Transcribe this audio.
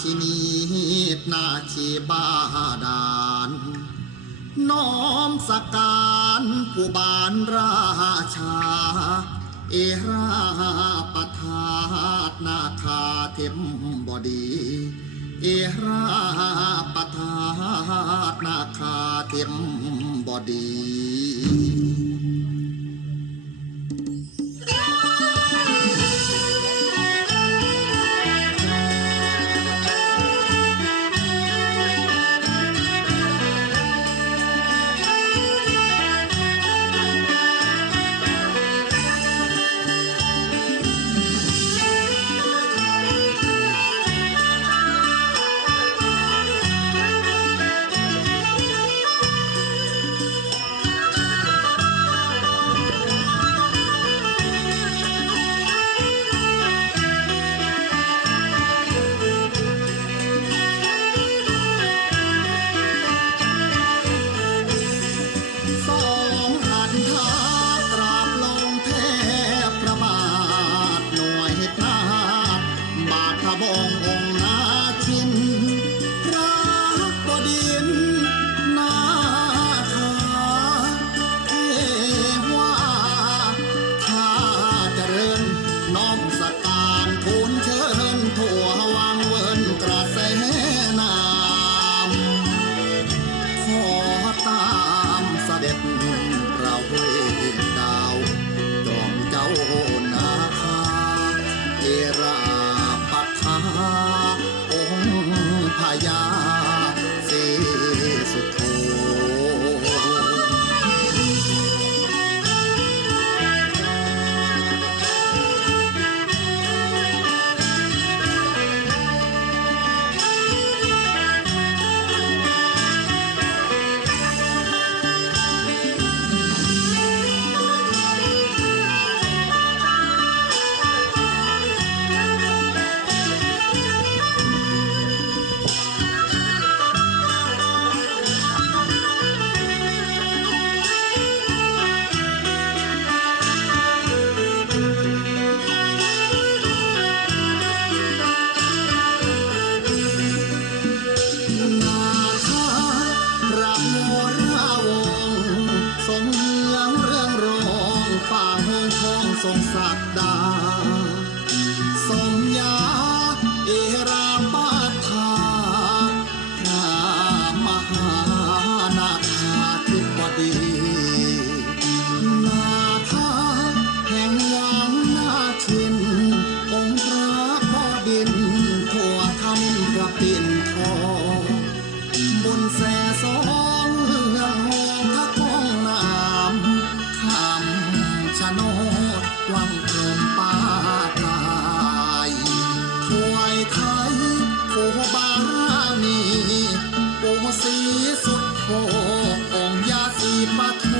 ชินีนาชีบาดานน้อมสักการผู้บานราชาเอราประทาสนาคาเทมบดีเอราประทาสนาคาเทมบดีทรงศักดาทรงยาเอราปาทาพระมหานาคาธิบดีนาคาแห่งวังนาชินองค์พระพ่อดินทั่วทันพระปิ่นทองบนแสสองเมืองหงทะกองน้ำคำชะโนดวังพรหมปาตายถวยไทยผู้บารมีปู่ศรีสุโธองค์ยาสีปทุ